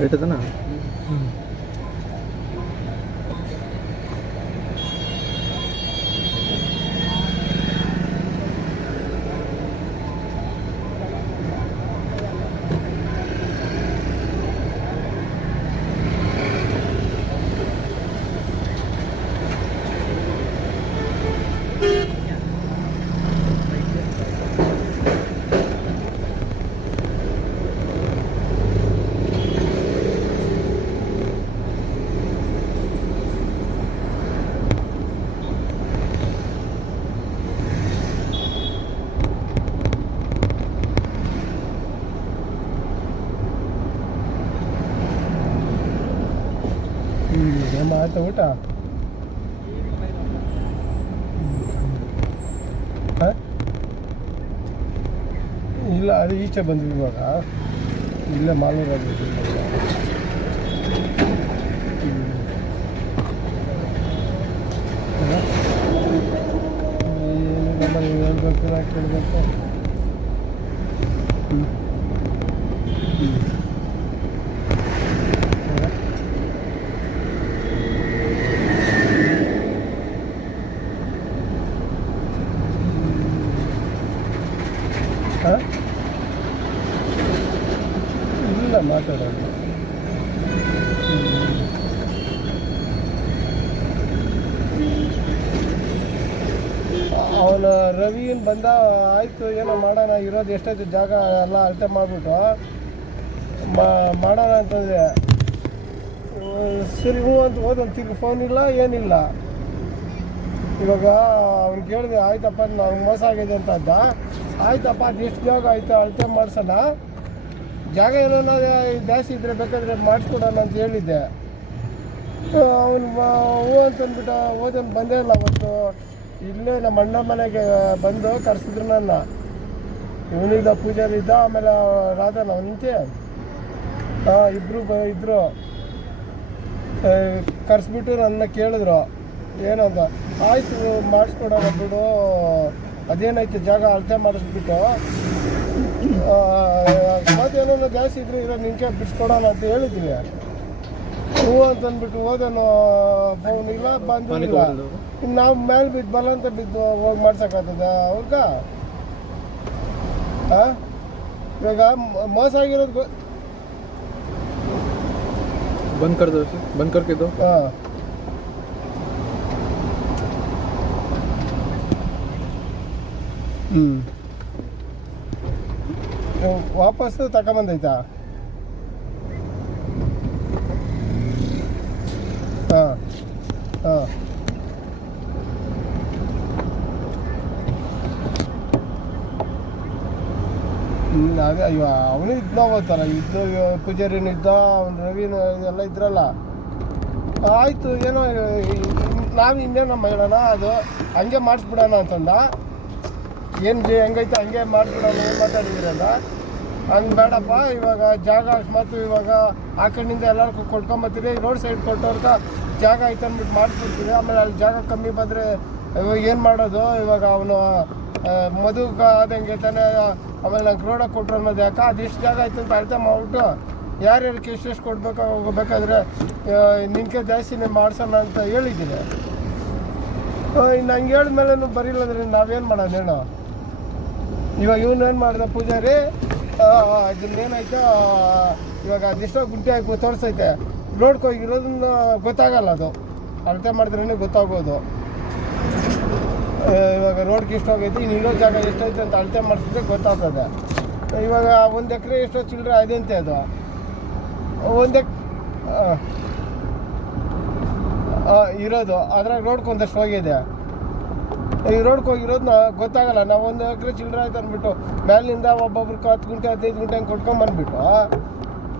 ಆಯ್ತದನ. ನಮ್ಮ ಆಯ್ತಾ ಊಟ? ಇಲ್ಲ, ಅದು ಈಚೆ ಬಂದ್ವಿ ಇವಾಗ. ಇಲ್ಲೇ ಮಾಲೂರಲ್ಲಿ ನಮ್ಮಲ್ಲಿ ಹೇಳ್ಬೇಕು, ನಾ ಕೇಳಬೇಕು. ಇಲ್ಲ ಮಾತಾಡೋದು. ಅವನು ರವಿನ್ ಬಂದ, ಆಯಿತು ಏನೋ ಮಾಡೋಣ, ಇರೋದು ಎಷ್ಟೈತೆ ಜಾಗ ಎಲ್ಲ ಅಳತೆ ಮಾಡಿಬಿಟ್ಟು ಮಾಡೋಣ ಅಂತಂದರೆ ಸರಿ ಹ್ಞೂ ಅಂತ ಹೋದಂತ ತಿರ್ಗಿ ಫೋನ್ ಇಲ್ಲ ಏನಿಲ್ಲ. ಇವಾಗ ಅವ್ನು ಕೇಳಿದೆ, ಆಯ್ತಪ್ಪ ನಾವು ಮೋಸ ಆಗಿದೆ ಅಂತ ಅದ್ದ. ಆಯ್ತಪ್ಪ ಅದು ಎಷ್ಟು ಜಾಗ ಆಯಿತು ಅಳತೆ ಮಾಡ್ಸೋಣ, ಜಾಗ ಏನೋ ಜಾಸ್ತಿ ಇದ್ದರೆ ಬೇಕಾದರೆ ಮಾಡಿಸ್ಕೊಡೋಣ ಅಂತ ಹೇಳಿದ್ದೆ. ಅವನು ಹ್ಞೂ ಅಂತಂದ್ಬಿಟ್ಟು ಓದನ್ನು ಬಂದೇ ಇಲ್ಲ. ಅವತ್ತು ಇಲ್ಲೇ ನಮ್ಮ ಅಣ್ಣ ಮನೆಗೆ ಬಂದು ಕರೆಸಿದ್ರು ನನ್ನ. ಇವನಿದ್ದ, ಪೂಜಾರಿ ಇದ್ದ, ಆಮೇಲೆ ರಾಧನ ನಿಂತೆ ಇಬ್ಬರು ಇದ್ದರು. ಕರೆಸ್ಬಿಟ್ಟು ನನ್ನ ಕೇಳಿದ್ರು ಏನಂತ. ಆಯಿತು ಮಾಡಿಸ್ಕೊಡೋಣ ಬಿಡು, ಅದೇನೈತೆ ಜಾಗ ಅಳತೆ ಮಾಡಿಸ್ಬಿಟ್ಟು ಮತ್ತೇನೋ ಜಾಸ್ತಿ ಇದ್ರೆ ಇರೋ ನಿಂಗೆ ಬಿಡಿಸ್ಕೊಡೋಣ ಅಂತ ಹೇಳಿದ್ವಿ. ಹ್ಞೂ ಅಂತಂದ್ಬಿಟ್ಟು ಹೋದನು, ಫೋನ್ ಇಲ್ಲ, ಬಂದು ಇಲ್ಲ. ಇನ್ನು ನಾವು ಮೇಲೆ ಬಿದ್ದು ಬಲ ಅಂತ ಬಿದ್ದು ಹೋಗಿ ಮಾಡ್ಸೋಕ್ಕಾಗ್ತದ ಅವ್ರಿಗ? ಇವಾಗ ಮೋಸ ಆಗಿರೋದು ಬಂದ್ ಕರ್ಕಿದ್ದು. ವಾಪಸ್ಸು ತಗೊಂಬಂದೈತಾ? ಹಾಂ ಹಾಂ ಅದೇ. ಅಯ್ಯೋ ಅವನು ಇದ್ನೋ ಹೋಗ್ತಾರ, ಇದ್ದು ಪೂಜಾರಿನೂ ಇದ್ದ, ಅವ್ನು ರವಿನೂ ಎಲ್ಲ ಇದ್ರಲ್ಲ. ಆಯಿತು ಏನೋ ನಾವು ಇನ್ನೇನೋ ಮಾಡೋಣ, ಅದು ಹಂಗೆ ಮಾಡಿಸ್ಬಿಡೋಣ ಅಂತಂದ. ಏನು ಹೆಂಗೈತೆ ಹಂಗೆ ಮಾಡಿಬಿಡೋಣ, ಏನು ಮಾತಾಡಿದ್ರಲ್ಲ. ಹಂಗೆ ಬೇಡಪ್ಪ, ಇವಾಗ ಜಾಗ ಅಕಸ್ಮಾತ್ ಇವಾಗ ಆ ಕಡೆಯಿಂದ ಎಲ್ಲರಿಗೂ ಕೊಟ್ಕೊಂಬತ್ತೀರಿ, ರೋಡ್ ಸೈಡ್ ಕೊಟ್ಟವ್ರಿಗೆ ಜಾಗ ಐತೆ ಅಂದ್ಬಿಟ್ಟು ಮಾಡಿಸ್ಬಿಡ್ತೀವಿ. ಆಮೇಲೆ ಅಲ್ಲಿ ಜಾಗ ಕಮ್ಮಿ ಬಂದರೆ ಇವಾಗ ಏನು ಮಾಡೋದು? ಇವಾಗ ಅವನು ಮದುವೆ ಆದಂಗೆ ತಾನೇ, ಆಮೇಲೆ ನಂಗೆ ರೋಡಾಗಿ ಕೊಟ್ಟರು ಅನ್ನೋದು ಯಾಕೆ? ಅದೆಷ್ಟು ಜಾಗ ಆಯ್ತು ಅಂತ ಅಳತೆ ಮಾಡ್ಬಿಟ್ಟು ಯಾರ್ಯಾರಿಗೆ ಎಷ್ಟೆಷ್ಟು ಕೊಡಬೇಕು ಹೋಗ್ಬೇಕಾದ್ರೆ ನಿನ್ಕೆ ಜಾಸ್ತಿನೇ ಮಾಡ್ಸೋಣ ಅಂತ ಹೇಳಿದ್ದೀನಿ. ಇನ್ನು ಹಂಗೆ ಹೇಳಿದ್ಮೇಲೆ ಬರೀಲ್ಲ ಅಂದ್ರೆ ನಾವೇನು ಮಾಡೋದು ಹೇಳೋ? ಇವಾಗ ಇವನೇನು ಮಾಡ್ದೆ ಪೂಜಾರಿ, ಅದನ್ನೇನಾಯ್ತು ಇವಾಗ ಅದೆಷ್ಟೋ ಗುಂಟೆ ಹಾಕಿ ತೋರಿಸೈತೆ, ರೋಡ್ಗೆ ಹೋಗಿರೋದನ್ನ ಗೊತ್ತಾಗಲ್ಲ, ಅದು ಅಳತೆ ಮಾಡಿದ್ರೇ ಗೊತ್ತಾಗೋದು. ಇವಾಗ ರೋಡ್ಗೆ ಎಷ್ಟು ಹೋಗೈತಿ, ಇನ್ನು ಇರೋ ಜಾಗ ಎಷ್ಟೈತೆ ಅಂತ ಅಳತೆ ಮಾಡಿಸಿದ್ರೆ ಗೊತ್ತಾಗ್ತದೆ. ಇವಾಗ 1 ಎಕರೆ ಎಷ್ಟೋ ಚಿಲ್ಲರೆ ಅದಂತೆ, ಅದು 1 ಇರೋದು. ಅದ್ರಾಗ ರೋಡ್ಗೆ ಒಂದಷ್ಟು ಹೋಗಿದೆ. ಈ ರೋಡ್ಗೆ ಹೋಗಿರೋದು ಗೊತ್ತಾಗಲ್ಲ. ನಾವು 1 ಎಕರೆ ಚಿಲ್ಲರೆ ಆಯ್ತು ಅಂದ್ಬಿಟ್ಟು ಮೇಲಿಂದ ಒಬ್ಬೊಬ್ರಿಗೆ 10 ಗುಂಟೆ 15 ಗುಂಟೆ ಹಂಗೆ ಕೊಟ್ಕೊಂಬಂದ್ಬಿಟ್ಟು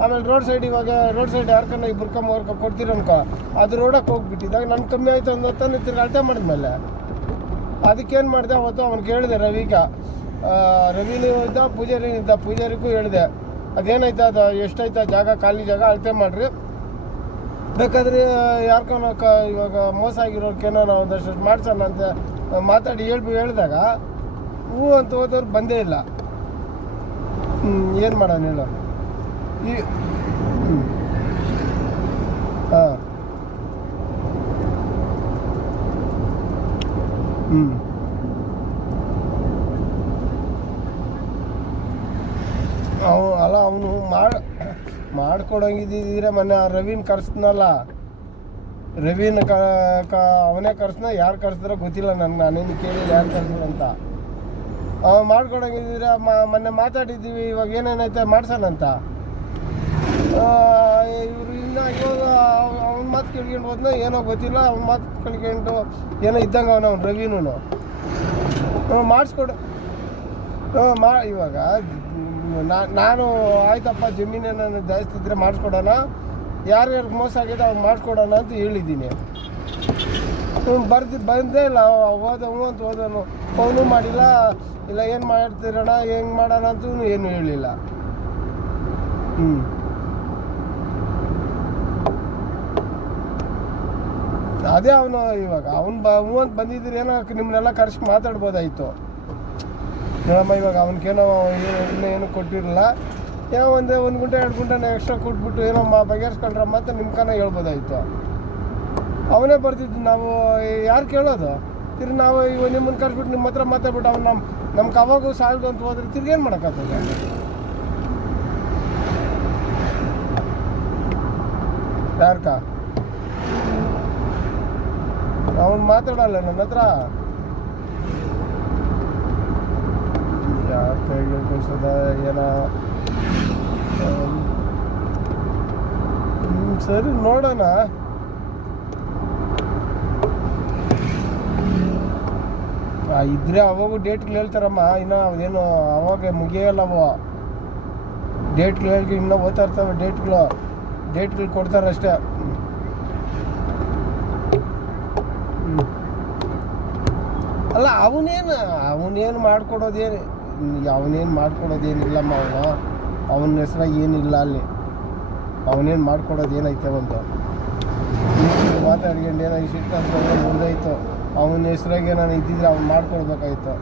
ಆಮೇಲೆ ರೋಡ್ ಸೈಡ್, ಇವಾಗ ರೋಡ್ ಸೈಡ್ ಯಾರ್ಕನ್ನ ಇಬ್ಬರು ಕೊಡ್ತೀರ ಅನ್ಕೋ, ಅದು ರೋಡಕ್ಕೆ ಹೋಗ್ಬಿಟ್ಟಿದ್ದಾಗ ನನ್ನ ಕಮ್ಮಿ ಆಯಿತು ಅನ್ನೋತಾನೆ ತಿರ್ಗಿ ಅಳತೆ ಮಾಡಿದ್ಮೇಲೆ ಅದಕ್ಕೇನು ಮಾಡಿದೆ ಅವತ್ತು ಅವ್ನು ಕೇಳಿದೆ ರವಿನೂ ಇದ್ದ, ಪೂಜಾರಿನೂ ಇದ್ದ. ಪೂಜಾರಿಗೂ ಹೇಳಿದೆ, ಅದೇನಾಯ್ತು, ಅದು ಎಷ್ಟಾಯ್ತು ಜಾಗ, ಖಾಲಿ ಜಾಗ ಅಳತೆ ಮಾಡಿರಿ, ಬೇಕಾದ್ರೆ ಯಾರ್ಕನ ಇವಾಗ ಮೋಸ ಆಗಿರೋಕ್ಕೇನೋ ನಾವು ಒಂದಷ್ಟು ಮಾಡ್ಸೋಣ ಅಂತ ಮಾತಾಡಿ ಹೇಳಿದಾಗ ಹ್ಞೂ ಅಂತ ಹೋದವ್ರು ಬಂದೇ ಇಲ್ಲ. ಏನು ಮಾಡೋಣ ಹೇಳೋ? ಈ ಹ್ಞೂ ಅವನು ಮಾಡ್ಕೊಡಂಗಿದ್ದಿದ್ರೆ ಮೊನ್ನೆ ಆ ರವಿನ ಕರ್ಸ್ನಲ್ಲ, ರವಿನ ಅವನೇ ಕರ್ಸ್ನ, ಯಾರು ಕರ್ಸಿದ್ರೆ ಗೊತ್ತಿಲ್ಲ ನನಗೆ, ನಾನೇನು ಕೇಳಿಲ್ಲ ಯಾರು ಕರ್ಸಿದ್ರು ಅಂತ. ಮಾಡ್ಕೊಡಂಗಿದ್ರೆ ಮೊನ್ನೆ ಮಾತಾಡಿದ್ದೀವಿ, ಇವಾಗ ಏನೇನೈತೆ ಮಾಡ್ಸೋಣಂತ. ಇವರು ಇನ್ನು ಇವಾಗ ಅವ್ನ ಮಾತು ಕೇಳ್ಕೊಂಡು ಹೋದ್ನ ಏನೋ ಗೊತ್ತಿಲ್ಲ, ಅವ್ನ ಮಾತು ಕೇಳ್ಕೊಂಡು ಏನೋ ಇದ್ದಂಗೆ ಅವ್ನು ರವಿನೂ ಮಾಡಿಸ್ಕೊಡು. ಇವಾಗ ನಾನು ಆಯ್ತಪ್ಪ ಜಮೀನೇನ ಜಾಸ್ತಿ ಇದ್ದರೆ ಮಾಡಿಸ್ಕೊಡೋಣ, ಯಾರ್ಯಾರಿಗೆ ಮೋಸ ಆಗಿದೆ ಅವ್ನು ಮಾಡಿಸ್ಕೊಡೋಣ ಅಂತ ಹೇಳಿದ್ದೀನಿ. ಬಂದೇ ಇಲ್ಲ, ಓದವು ಅಂತ ಓದೋನು, ಫೋನು ಮಾಡಿಲ್ಲ, ಇಲ್ಲ ಏನು ಮಾಡ್ತೀರಣ್ಣ ಹೆಂಗೆ ಮಾಡೋಣ ಅಂತೂ ಏನು ಹೇಳಿಲ್ಲ. ಅದೇ ಅವನು ಇವಾಗ ಅಂತ ಬಂದಿದ್ರೆ ಏನೋ ನಿಮ್ಮನ್ನೆಲ್ಲ ಕರೆಸಿ ಮಾತಾಡ್ಬೋದಾಯಿತು. ನೋಡಮ್ಮ ಇವಾಗ ಅವನಿಗೇನೋ ಏನು ಕೊಟ್ಟಿರಲಿಲ್ಲ, ಏನೋ ಒಂದು ಗುಂಟೆ 2 ಗುಂಟೆ ಎಕ್ಸ್ಟ್ರಾ ಕೊಟ್ಬಿಟ್ಟು ಏನೋ ಬಗೆಹರಿಸ್ಕೊಂಡ್ರಮ್ಮ ಅಂತ ನಿಮ್ಕನ ಹೇಳ್ಬೋದಾಯಿತು. ಅವನೇ ಬರ್ತಿದ್ದು, ನಾವು ಯಾರು ಕೇಳೋದು? ತಿರ್ಗಿ ನಾವು ಇವಾಗ ನಿಮ್ಮನ್ನು ಕರೆಸ್ಬಿಟ್ಟು ನಿಮ್ಮ ಹತ್ರ ಮಾತಾಡ್ಬಿಟ್ಟು ಅವ್ನು ನಮ್ಗೆ ಅವಾಗೂ ಸಾಲದು ಅಂತ ಹೋದ್ರೆ ತಿರ್ಗಿ ಏನು ಮಾಡೋಕ್ಕಾಗ್ತದೆ? ಯಾರ್ಕ ಅವನು ಮಾತಾಡಲ್ಲ ನನ್ನ ಹತ್ರ. ಯಾಕೆ ಕಳ್ಸದ ಏನೋ ಸರಿ ನೋಡೋಣ. ಇದ್ರೆ ಅವಾಗೂ ಡೇಟ್ಗಳು ಹೇಳ್ತಾರಮ್ಮ, ಇನ್ನು ಅದೇನು ಅವಾಗ ಮುಗಿಯಲ್ಲವು ಡೇಟ್ಗಳು ಹೇಳಿ, ಇನ್ನೂ ಓದ್ತಾ ಇರ್ತವೆ ಡೇಟ್ಗಳು ಕೊಡ್ತಾರೆ ಅಷ್ಟೇ. ಅಲ್ಲ ಅವನೇನು ಮಾಡ್ಕೊಡೋದೇನಿಲ್ಲಮ್ಮ. ಅವನ ಹೆಸ್ರಾಗ ಏನಿಲ್ಲ ಅಲ್ಲಿ, ಅವನೇನು ಮಾಡ್ಕೊಡೋದೇನೈತೆ ಒಂದು ಮಾತಾಡ್ಕೊಂಡು ಏನೋ ಇಷ್ಟ ಮುರಿದಾಯ್ತು. ಅವನ ಹೆಸ್ರಾಗೆ ನಾನು ಇದ್ದಿದ್ರೆ ಅವ್ನು ಮಾಡ್ಕೊಡ್ಬೇಕಾಯ್ತು.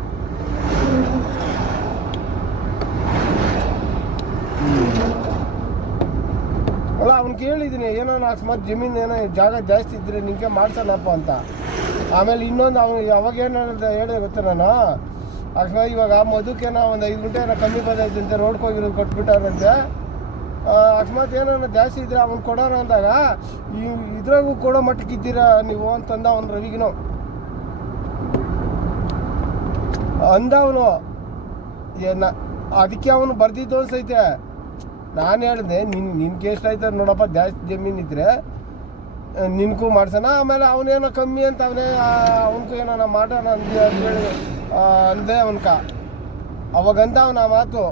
ಅಲ್ಲ ಅವ್ನು ಕೇಳಿದ್ದೀನಿ, ಏನೋ ಅಕಸ್ಮಾತ್ ಜಮೀನು ಏನೋ ಜಾಗ ಜಾಸ್ತಿ ಇದ್ದರೆ ನಿಂಗೆ ಮಾಡ್ಸೋಣಪ್ಪ ಅಂತ. ಆಮೇಲೆ ಇನ್ನೊಂದು ಅವನು ಅವಾಗೇನು ಹೇಳಿದೆ ಗೊತ್ತ, ನಾನು ಅಕಸ್ಮಾತ್ ಇವಾಗ ಮಧುಕೇನೋ ಒಂದು 5 ಗುಂಟೆ ಏನೋ ಕಮ್ಮಿ ಬಂದೈತಂತೆ, ರೋಡ್ಕೋಗಿರೋದು ಕೊಟ್ಬಿಟ್ಟಾರಂತೆ. ಅಕಸ್ಮಾತ್ ಏನೋ ಜಾಸ್ತಿ ಇದ್ರೆ ಅವ್ನು ಕೊಡೋಣ ಅಂದಾಗ ಇದ್ರಾಗೂ ಕೊಡೋ ಮಟ್ಟಕ್ಕೆ ಇದ್ದೀರಾ ನೀವು ಅಂತಂದ ಅವ್ನು ರವಿಗಿನೋ ಅಂದವನು. ಅದಕ್ಕೆ ಅವನು ಬರ್ದಿದ್ದು ಅನ್ಸೈತೆ. ನಾನು ಹೇಳಿದೆ ನಿನ್ಗೆ ಎಷ್ಟಾಯ್ತದೆ ನೋಡಪ್ಪ, ಜಾಸ್ತಿ ಜಮೀನಿದ್ರೆ ನಿನ್ಗೂ ಮಾಡ್ಸೋಣ, ಆಮೇಲೆ ಅವನೇನೋ ಕಮ್ಮಿ ಅಂತ ಅವನಿಗೂ ಏನೋ ಮಾಡೋಣ ಅಂತೇಳಿ ಅಂದೆ ಅವನ್ಕ. ಅವಾಗಂದ ಅವನ ಆ ಮಾತು,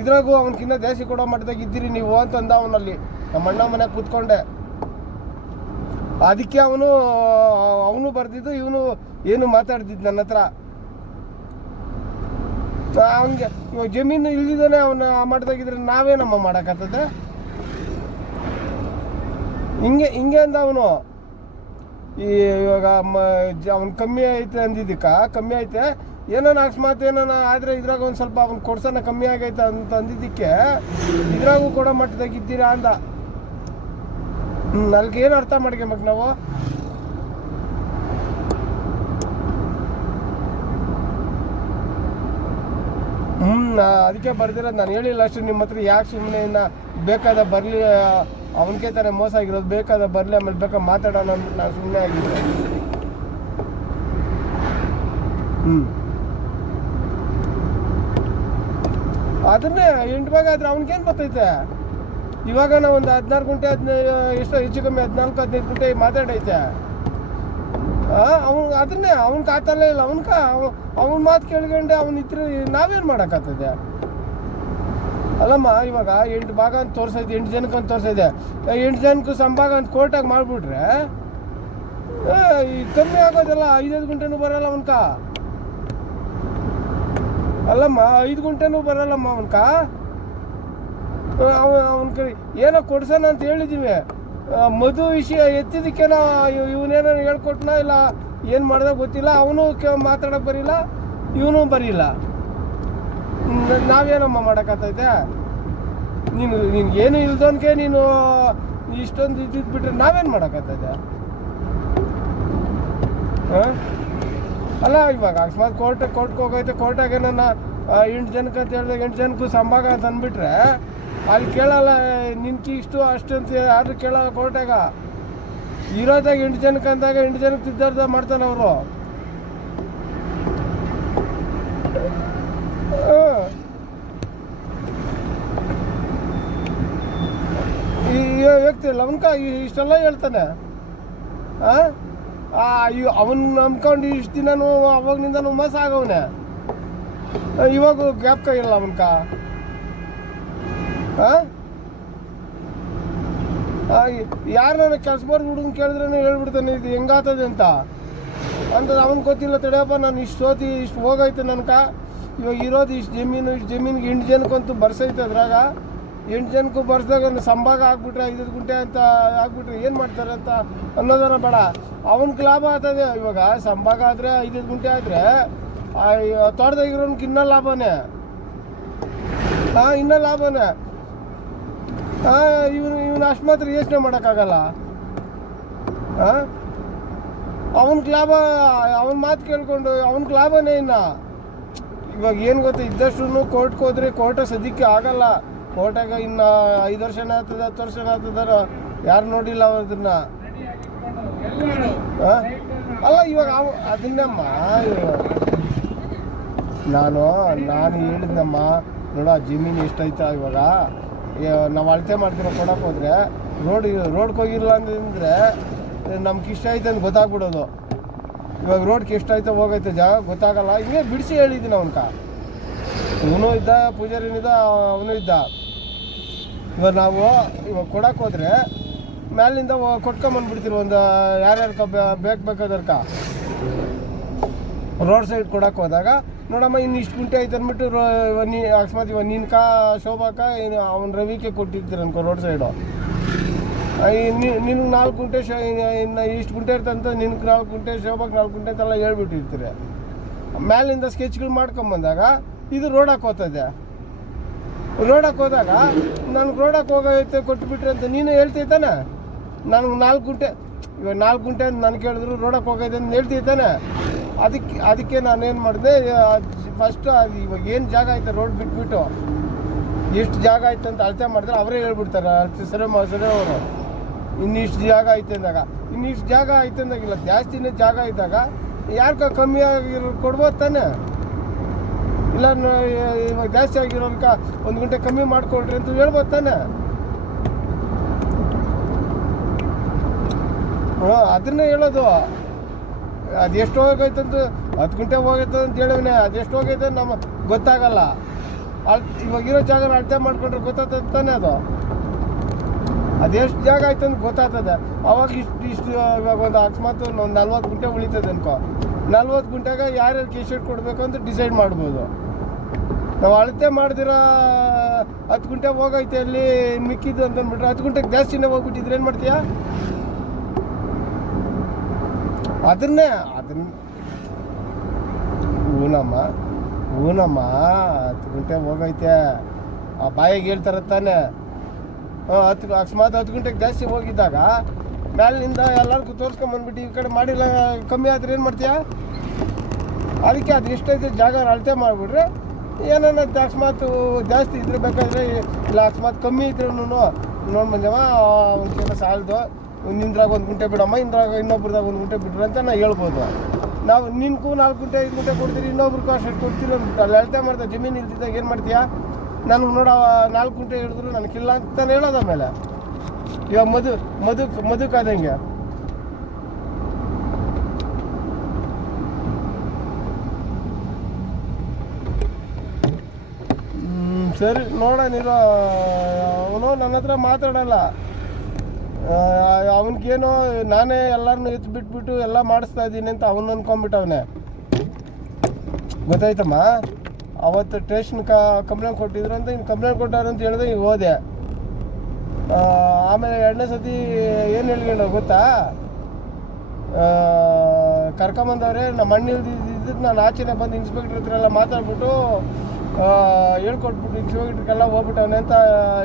ಇದ್ರಾಗೂ ಅವನಕ್ಕಿಂತ ಜಾಸ್ತಿ ಕೊಡೋ ಮಟ್ಟದಾಗ ಇದ್ದೀರಿ ನೀವು ಅಂತಂದ ಅವನಲ್ಲಿ. ನಮ್ಮ ಅಣ್ಣ ಮನೆಗೆ ಕೂತ್ಕೊಂಡೆ. ಅದಕ್ಕೆ ಅವನು ಬರ್ದಿದ್ದು, ಇವನು ಏನು ಮಾತಾಡ್ತಿದ್ದು ನನ್ನ ಹತ್ರ. ಅವನಿಗೆ ಇವಾಗ ಜಮೀನು ಇಲ್ದಿದ್ದಾನೆ ಅವನ ಮಟ್ಟದಾಗಿದ್ರೆ ನಾವೇನಮ್ಮ ಮಾಡೋಕ್ಕಾಗ್ತದೆ? ಹಿಂಗೆ ಅಂದ ಅವನು. ಇವಾಗ ಅವ್ನು ಕಮ್ಮಿ ಐತೆ ಕಮ್ಮಿ ಐತೆ, ಏನೋ ಅಕಸ್ಮಾತ್ ಏನೋ ಆದರೆ ಇದ್ರಾಗ ಒಂದು ಸ್ವಲ್ಪ ಅವ್ನು ಕೊಡ್ಸೋಣ ಕಮ್ಮಿ ಆಗೈತೆ ಅಂತ ಅಂದಿದ್ದಕ್ಕೆ ಇದ್ರಾಗೂ ಕೊಡೋ ಮಟ್ಟದಾಗಿದ್ದೀರಾ ಅಂದ. ಅಲ್ಲಿಗೆ ಏನು ಅರ್ಥ ಮಾಡ್ಕೊಬೇಕು ನಾವು? ಅದಕ್ಕೆ ಬರ್ದಿರೋದು. ನಾನು ಹೇಳಿಲ್ಲ ಅಷ್ಟು ನಿಮ್ಮ ಹತ್ರ, ಯಾಕೆ ಸುಮ್ಮನೆ ಇನ್ನು ಬೇಕಾದ ಬರಲಿ, ಅವನಿಗೆ ತಾನೇ ಮೋಸ ಆಗಿರೋದು, ಬೇಕಾದ ಬರಲಿ ಆಮೇಲೆ ಬೇಕಾದ ಮಾತಾಡೋಣ ಅಂತ ನಾನು ಸುಮ್ಮನೆ ಆಗಿದ್ದೆ. ಅದನ್ನೇ 8 ಭಾಗ ಆದರೆ ಅವ್ನಿಗೇನು ಬರ್ತೈತೆ? ಇವಾಗ ನಾವು ಒಂದು 16 ಗುಂಟೆ ಎಷ್ಟೋ ಹೆಚ್ಚು ಕಮ್ಮಿ 14-15 ಗುಂಟೆ ಮಾತಾಡೈತೆ. ಅದನ್ನೇ ಅವ್ನ ಕಾತಲ್ಲೇ ಇಲ್ಲ. ಅವನ ಮಾತು ಕೇಳ್ಕೊಂಡೆ ಅವನಿದ್ರೆ ನಾವೇನು ಮಾಡೋಕ್ಕಾಗ್ತದೆ? ಅಲ್ಲಮ್ಮ ಇವಾಗ 8 ಭಾಗ ಅಂತ ತೋರಿಸೈತೆ, 8 ಜನಕ್ಕೆ ಅಂತ ತೋರಿಸೈತೆ. 8 ಜನಕ್ಕೂ ಸಂಭಾಗ ಅಂತ ಕೋರ್ಟಾಗಿ ಮಾಡಿಬಿಟ್ರೆ ಕಮ್ಮಿ ಆಗೋದಲ್ಲ, 5 ಗುಂಟೆನೂ ಬರೋಲ್ಲ ಅವನ್ಕ. ಅಲ್ಲಮ್ಮ 5 ಗುಂಟೆನೂ ಬರೋಲ್ಲಮ್ಮ ಅವನ್ಕ. ಅವನ ಕಡೆ ಏನೋ ಕೊಡ್ಸೋಣ ಅಂತ ಹೇಳಿದ್ದೀವಿ. ಮಧು ವಿಷಯ ಎತ್ತಿದ್ದಕ್ಕೇನೋ ಇವನೇನೋ ಹೇಳ್ಕೊಟ್ನ, ಇಲ್ಲ ಏನು ಮಾಡ್ದಾಗ ಗೊತ್ತಿಲ್ಲ. ಅವನು ಮಾತಾಡೋಕೆ ಬರಿಲ್ಲ, ಇವನು ಬರೀಲ್ಲ. ನಾವೇನಮ್ಮ ಮಾಡೋಕ್ಕಾಗ್ತೈತೆ? ನಿನ್ಗೇನು ಇಲ್ದೋನ್ಗೆ ನೀನು ಇಷ್ಟೊಂದು ಇದ್ದಿದ್ದು ಬಿಟ್ರೆ ನಾವೇನು ಮಾಡೋಕ್ಕಾಗ್ತೈತೆ? ಅಲ್ಲ ಇವಾಗ ಅಕಸ್ಮಾತ್ ಕೋರ್ಟ್ಗೆ ಹೋಗೈತೆ ಕೋರ್ಟಾಗೆ ನನ್ನ 8 ಜನಕ್ಕೆ ಅಂತ ಹೇಳಿದಾಗ 8 ಜನಕ್ಕೂ ಸಂಭಾಗ ಅಂತ ಅಂದ್ಬಿಟ್ರೆ ಅಲ್ಲಿ ಕೇಳಲ್ಲ ನಿನ್ಕಿ ಇಷ್ಟು ಅಷ್ಟು ಅಂತ ಯಾರು ಕೇಳಲ್ಲ ಕೋರ್ಟಾಗ. ಇರೋದಾಗ 8 ಜನಕ್ಕೆ ಅಂದಾಗ 8 ಜನಕ್ಕೆ ತಿದ್ದಾರ್ದ ಮಾಡ್ತಾನೆ ಅವರು. ಹೇಳ್ತಿಲ್ಲ ಅವನ್ಕ ಇಷ್ಟೆಲ್ಲ ಹೇಳ್ತಾನೆ. ಅವನ್ ನಂಬ್ಕೊಂಡು ಇಷ್ಟು ದಿನನೂ ಅವಾಗ್ನಿಂದ ಮೋಸ ಆಗವನೆ, ಇವಾಗ ಗ್ಯಾಪ್ ಇಲ್ಲ ಅವನ್ಕ. ಯಾರನ್ನ ಕೆಲಸ ಬರ್ದು ಹುಡುಗನ್ ಕೇಳಿದ್ರೆ ಹೇಳ್ಬಿಡ್ತಾನೆ ಇದು ಹೆಂಗಾತದೆ ಅಂತ ಅವನ್ ಗೊತ್ತಿಲ್ಲ. ತಡೆಯಪ್ಪ ನಾನು ಇಷ್ಟು ಸೋತಿ ಇಷ್ಟು ಹೋಗೈತೆ ನನ್ಕ, ಇವಾಗ ಇರೋದು ಇಷ್ಟು ಜಮೀನಿಗೆ 8 ಜನಕ್ಕಂತೂ ಬರ್ಸೈತೆ. ಅದ್ರಾಗ 8 ಜನಕ್ಕೂ ಬರ್ಸ್ದಾಗ ಒಂದು ಸಂಭಾಗ ಆಗ್ಬಿಟ್ರೆ 5 ಗುಂಟೆ ಅಂತ ಆಗ್ಬಿಟ್ರೆ ಏನು ಮಾಡ್ತಾರೆ ಅಂತ ಅನ್ನೋದನ್ನ ಬೇಡ, ಅವನ್ಗೆ ಲಾಭ ಆಗ್ತದೆ. ಇವಾಗ ಸಂಭಾಗ ಆದರೆ 5 ಗುಂಟೆ ಆದರೆ ತೋಟದಾಗಿರೋನ್ಗೆ ಇನ್ನೂ ಲಾಭನೇ, ಇನ್ನೂ ಲಾಭನೇ. ಇವನು ಅಷ್ಟು ಮಾತ್ರ ಯೋಚನೆ ಮಾಡೋಕ್ಕಾಗಲ್ಲ. ಅವನ್ಗೆ ಲಾಭ, ಅವನ ಮಾತು ಕೇಳ್ಕೊಂಡು ಅವನ್ಗೆ ಲಾಭನೇ. ಇನ್ನು ಇವಾಗ ಏನು ಗೊತ್ತಾ, ಇದ್ದಷ್ಟು ಕೋರ್ಟ್ಗೆ ಹೋದ್ರೆ ಕೋರ್ಟ ಸದ್ಯಕ್ಕೆ ಆಗಲ್ಲ. ಕೋರ್ಟಾಗ ಇನ್ನು 5 ವರ್ಷನೇ ಆಗ್ತದೆ 10 ವರ್ಷನೇ ಆಗ್ತದಾರ, ಯಾರು ನೋಡಿಲ್ಲ ಅದನ್ನ. ಅಲ್ಲ ಇವಾಗ ಅದನ್ನಮ್ಮ ನಾನು ಹೇಳಿದ್ನಮ್ಮ, ನೋಡ ಜಮೀನು ಎಷ್ಟೈತ ಇವಾಗ ನಾವು ಅಳತೆ ಮಾಡ್ತಿರೋ ಕೊಡಕ್ಕೆ ಹೋದ್ರೆ ರೋಡ್ಗೆ ಹೋಗಿಲ್ಲ ಅಂತಂದರೆ ನಮ್ಗೆ ಇಷ್ಟ ಐತೆ ಅಂತ ಗೊತ್ತಾಗ್ಬಿಡೋದು. ಇವಾಗ ರೋಡ್ಗೆ ಎಷ್ಟಾಯ್ತೋ ಹೋಗೈತೆ ಜಾಗ ಗೊತ್ತಾಗಲ್ಲ. ಹಿಂಗೆ ಬಿಡಿಸಿ ಹೇಳಿದ್ದೀನಿ ಅವನ್ಕ. ಇವನು ಇದ್ದ, ಪೂಜಾರಿನಿದ್ದ, ಅವನು ಇದ್ದ. ಇವಾಗ ನಾವು ಇವಾಗ ಕೊಡಕ್ಕೆ ಹೋದ್ರೆ ಮ್ಯಾಲಿಂದ ಕೊಟ್ಕೊಂಬಂದ್ಬಿಡ್ತೀವಿ. ಒಂದು ಯಾರ್ಯಾರು ಬೇಕಾದರ್ಕ ರೋಡ್ ಸೈಡ್ ಕೊಡಕ್ಕೆ ಹೋದಾಗ ನೋಡಮ್ಮ ಇನ್ನು ಇಷ್ಟು ಗುಂಟೆ ಐತೆ ಅಂದ್ಬಿಟ್ಟು ಅಕಸ್ಮಾತ್ ಇವಾಗ ನಿನ್ಕ ಶೋಭಾಕ ಅವ್ನು ರವಿಕೆ ಕೊಟ್ಟಿರ್ತೀರ ಅನ್ಕೋ ರೋಡ್ ಸೈಡು. ನಿನ್ಗೆ 4 ಗುಂಟೆ ಇನ್ನು ಇಷ್ಟು ಗುಂಟೆ ಇರ್ತಂತ ನಿನ್ಗೆ 4 ಗುಂಟೆ, ಶೋಭಾಕ್ 4 ಗುಂಟೆ ಅಂತೆಲ್ಲ ಹೇಳ್ಬಿಟ್ಟಿರ್ತೀರಿ. ಮ್ಯಾಲಿಂದ ಸ್ಕೆಚ್ಗಳು ಮಾಡ್ಕೊಂಬಂದಾಗ ಇದು ರೋಡಕ್ಕೆ ಹೋಗ್ತದೆ. ರೋಡಕ್ಕೆ ಹೋದಾಗ ನನಗೆ ರೋಡಕ್ಕೆ ಹೋಗೈತೆ ಕೊಟ್ಬಿಟ್ರೆ ಅಂತ ನೀನು ಹೇಳ್ತೈತಾನೆ. ನನಗೆ 4 ಗುಂಟೆ, ಇವಾಗ 4 ಗುಂಟೆ ಅಂತ ನಾನು ಕೇಳಿದ್ರು ರೋಡಕ್ಕೆ ಹೋಗೈತೆ ಅಂತ ಹೇಳ್ತೈತಾನೆ. ಅದಕ್ಕೆ ನಾನೇನು ಮಾಡಿದೆ, ಫಸ್ಟು ಅದು ಇವಾಗ ಏನು ಜಾಗ ಐತೆ ರೋಡ್ ಬಿಟ್ಬಿಟ್ಟು ಎಷ್ಟು ಜಾಗ ಐತೆ ಅಂತ ಅಳತೆ ಮಾಡಿದ್ರೆ ಅವರೇ ಹೇಳ್ಬಿಡ್ತಾರೆ. ಸರಿ ಅವರು ಇನ್ನಿಷ್ಟು ಜಾಗ ಐತೆ ಅಂದಾಗ, ಇನ್ನಿಷ್ಟು ಜಾಗ ಐತೆ ಅಂದಾಗಿಲ್ಲ, ಜಾಸ್ತಿನೇ ಜಾಗ ಇದ್ದಾಗ ಯಾರ್ಗ ಕಮ್ಮಿ ಆಗಿರೋ ಕೊಡ್ಬೋದು ತಾನೆ. ಇಲ್ಲ ಇವಾಗ ಜಾಸ್ತಿ ಆಗಿರೋದಕ್ಕ 1 ಗಂಟೆ ಕಮ್ಮಿ ಮಾಡಿಕೊಡ್ರಿ ಅಂತ ಹೇಳ್ಬೋದು ತಾನೆ. ಅದನ್ನೇ ಹೇಳೋದು. ಅದೆಷ್ಟು ಹೋಗೈತಂತ 10 ಗಂಟೆ ಹೋಗೈತೆ ಅಂತ ಹೇಳಿವನೆ, ಅದೆಷ್ಟು ಹೋಗೈತೆ ನಮಗೆ ಗೊತ್ತಾಗಲ್ಲ. ಇವಾಗಿರೋ ಜಾಗ ಅಳತೆ ಮಾಡ್ಕೊಂಡ್ರೆ ಗೊತ್ತಾಗ್ತದೆ ತಾನೆ. ಅದೆಷ್ಟು ಜಾಗ ಆಯ್ತು ಅಂತ ಗೊತ್ತಾಗ್ತದೆ. ಅವಾಗ ಇಷ್ಟು ಇವಾಗ ಒಂದು ಅಕಸ್ಮಾತ್ ಒಂದು 40 ಗುಂಟೆ ಉಳಿತದೆ ಅನ್ಕೋ, 40 ಗುಂಟೆಗೆ ಯಾರ್ಯಾರು ಕೇಶೆಟ್ ಕೊಡಬೇಕು ಅಂತ ಡಿಸೈಡ್ ಮಾಡ್ಬೋದು. ನಾವು ಅಳತೆ ಮಾಡ್ದಿರ 10 ಗುಂಟೆ ಹೋಗೈತೆ ಅಲ್ಲಿ ಮಿಕ್ಕಿದ್ದು ಅಂತಂದ್ಬಿಟ್ರೆ 10 ಗುಂಟೆಗೆ ಜಾಸ್ತಿನೇ ಹೋಗ್ಬಿಟ್ಟಿದ್ರೆ ಏನು ಮಾಡ್ತೀಯ? ಅದನ್ನ ಹೂನಮ್ಮ 10 ಗುಂಟೆ ಹೋಗೈತೆ ಆ ಬಾಯಿಗೆ ಹೇಳ್ತಾರೆ ತಾನೆ. ಅಕಸ್ಮಾತ್ 10 ಗಂಟೆಗೆ ಜಾಸ್ತಿ ಹೋಗಿದ್ದಾಗ ಮ್ಯಾಲಿನಿಂದ ಎಲ್ಲರಿಗೂ ತೋರಿಸ್ಕೊಂಬಂದ್ಬಿಟ್ಟು ಈ ಕಡೆ ಮಾಡಿಲ್ಲ ಕಮ್ಮಿ ಆದರೆ ಏನು ಮಾಡ್ತೀಯ? ಅದಕ್ಕೆ ಅದು ಎಷ್ಟೈತೆ ಜಾಗ ಅಳತೆ ಮಾಡಿಬಿಟ್ರೆ ಏನೇನು ಅಕಸ್ಮಾತ್ ಜಾಸ್ತಿ ಇದ್ರೆ ಬೇಕಾದರೆ, ಇಲ್ಲ ಅಕಸ್ಮಾತ್ ಕಮ್ಮಿ ಇದ್ರೂ ನೋಡಿ ಮಂಜಮ್ಮ ಒಂದು ಕೆಲಸ ಸಾಲದು, ನಿಂದ್ರಾಗ 1 ಗುಂಟೆ ಬಿಡಮ್ಮ, ಇಂದ್ರಾಗ ಇನ್ನೊಬ್ರದಾಗ 1 ಗುಂಟೆ ಬಿಡ್ರಿ ಅಂತ ನಾವು ಹೇಳ್ಬೋದು. ನಾವು ನಿನ್ಗೂ 4 ಗುಂಟೆ 5 ಗುಂಟೆ ಕೊಡ್ತೀರಿ, ಇನ್ನೊಬ್ರಿಗೂ ಅಷ್ಟು ಕೊಡ್ತೀರಿ ಅಂದ್ಬಿಟ್ಟು ಅಲ್ಲಿ ಅಳತೆ ಮಾಡ್ದೆ ಜಮೀನು ಇಲ್ದಿದ್ದಾಗ ಏನು ಮಾಡ್ತೀಯಾ? ನನಗೆ ನೋಡ 4 ಗುಂಟೆ ಹಿಡಿದ್ರು ನನಗಿಲ್ಲ ಅಂತಾನೆ ಹೇಳೋದು. ಆಮೇಲೆ ಇವಾಗ ಮದುಕಾದಂಗೆ ಸರಿ ನೋಡೋಣಿರೋ. ಅವನು ನನ್ನ ಹತ್ರ ಮಾತಾಡಲ್ಲ. ಅವನಿಗೇನೋ ನಾನೇ ಎಲ್ಲರನ್ನೂ ಬಿಟ್ಬಿಟ್ಟು ಎಲ್ಲ ಮಾಡಿಸ್ತಾ ಇದ್ದೀನಿ ಅಂತ ಅವನು ಅಂದ್ಕೊಂಡ್ಬಿಟ್ಟವನೆ. ಗೊತ್ತಾಯ್ತಮ್ಮ? ಅವತ್ತು ಸ್ಟೇಷನ್ ಕಂಪ್ಲೇಂಟ್ ಕೊಟ್ಟಿದ್ರು ಅಂತ, ಇನ್ನು ಕಂಪ್ಲೇಂಟ್ ಕೊಟ್ಟಾರಂತ ಹೇಳಿದೆ. ಈಗ ಹೋದೆ. ಆಮೇಲೆ 2ನೇ ಸತಿ ಏನು ಹೇಳ್ಕೊಂಡ ಗೊತ್ತಾ? ಕರ್ಕೊಂಬಂದವ್ರೆ ನಮ್ಮ ಅಣ್ಣ ಇಲ್ದಿದ್ದಕ್ಕೆ ನಾನು ಆಚೆನೆ ಬಂದು ಇನ್ಸ್ಪೆಕ್ಟ್ರ್ ಹತ್ರ ಎಲ್ಲ ಮಾತಾಡ್ಬಿಟ್ಟು ಹೇಳ್ಕೊಟ್ಬಿಟ್ಟು ಇನ್ಸ್ಪೆಕ್ಟ್ರಿಗೆಲ್ಲ ಹೋಗ್ಬಿಟ್ಟವನೆ ಅಂತ